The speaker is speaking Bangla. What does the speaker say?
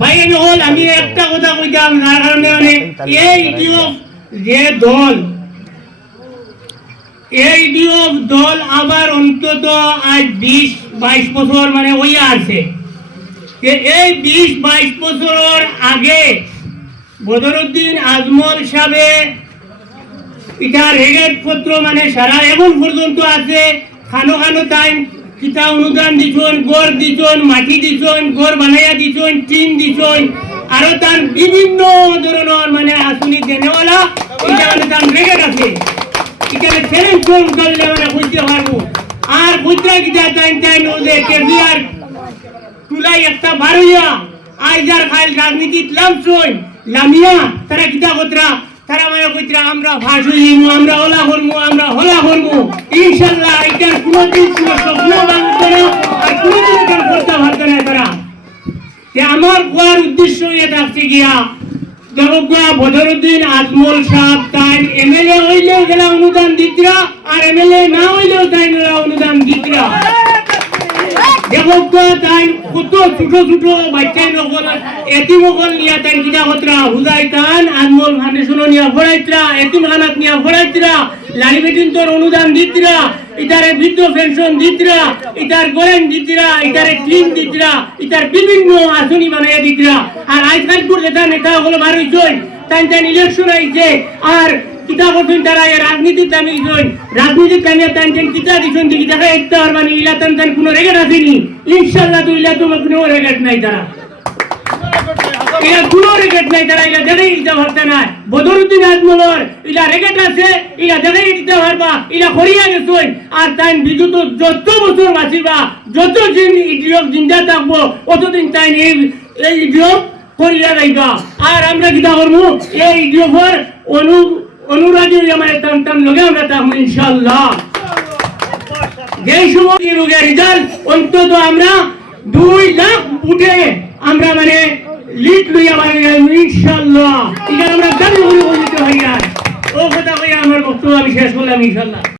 ভাই আমি একটা কথা কইতাম, যার কারণে মানে এই যে দল, এই দল আবার অন্তত আজ 20-22 বছর মানে ওইয়া আছে। এই 20-22 বছরের আগে বদরুদ্দিন আজমল সাহেবে এটা রেগেট পত্র মানে সারা এখন পর্যন্ত আছে। খানো খানো টাইম কিতা অনুদান দিছন, গড় দিছন, মাটি দিছন, গড় বানাইয়া দিছন, টিন দিছন, আরো তার বিভিন্ন ধরনের মানে আসনি দেনেওয়ালা এটা মানে তার রেগেট আছে। এখানে চ্যালেঞ্জ করলে মানে বুঝতে পারবো। আর বুঝতে কিতা টাইম ওদের কেজিআর তুলাই একটা বারুইয়া আইজার খাইল রাজনীতিত লামিয়া তারা কিতা কতরা তারা মানে কইতরা আমরা ফাঁস হইমু, আমরা ওলা করমু, আমরা হলা করমু। ইনশাআল্লাহ এটার কোনোদিন কোনো স্বপ্ন ভাঙবে না, আর কোনোদিন এটা করতে পারবে না তারা। আমার কোয়ার উদ্দেশ্য এটা থাকছে গিয়া দেবগা বদরুদ্দিন আজমল সাহেব তাই এমএলএ হইলেও গেলা অনুদান দিতরা, আর এমএলএ না হইলেও তাই অনুদান দিতরা। দেবগা তাই কত ছোট ছোট বাচ্চা নকল এতিমকল নিয়া তাই কিনা কতরা হুজাইতান আজমল ফাউন্ডেশন নিয়া পড়াইতরা, এতিমখানাত নিয়া পড়াইতরা, লালি বেটিন তোর অনুদান দিতরা, ইতারে বৃদ্ধ পেনশন দিতরা, ইতার গোলেন দিতরা, ইতারে ক্লিন দিতরা, ইতার বিভিন্ন আসনি বানাইয়া দিতরা। আর আজকাল যেটা নেতা হলো বার হইছই তাই ইলেকশন আইছে আর কিতা করছেন তারা রাজনীতির দামি দিচ্ছেন, রাজনীতির দামিয়া তাই কিতা দিচ্ছেন দেখি দেখা একটা আর মানে ইলা তান কোনো রেগেট আসেনি। ইনশাল্লাহ তো ইলা তোমার কোনো রেগেট নাই, তারা ইলা কোনো রেগেট নাই, তারা ইলা দেখেই দিতে পারতে না। বদরুদ্দিন আজমলর ইলা রেগেট আছে, ইলা দেখেই দিতে পারবা, ইলা করিয়া গেছেন। আর তাই বিগত যত বছর বাঁচিবা, যত দিন ইডিয়ক জিন্দা থাকবো অতদিন তাই এই ইডিয়ক করিয়া যাইবা। আর আমরা কিতা করবো এই ইডিয়কের অনুরাগী আমার টান লগে আমরা থাকবো ইনশাআল্লাহ। যেই সময় রোগের রেজাল্ট অন্তত আমরা 2 লাখ উঠে আমরা মানে লিড লইয়া মানে ইনশাআল্লাহ। এটা আমরা দাবি করে বলতে হয় না। ও কথা কইয়া আমার বক্তব্য আমি শেষ করলাম ইনশাআল্লাহ।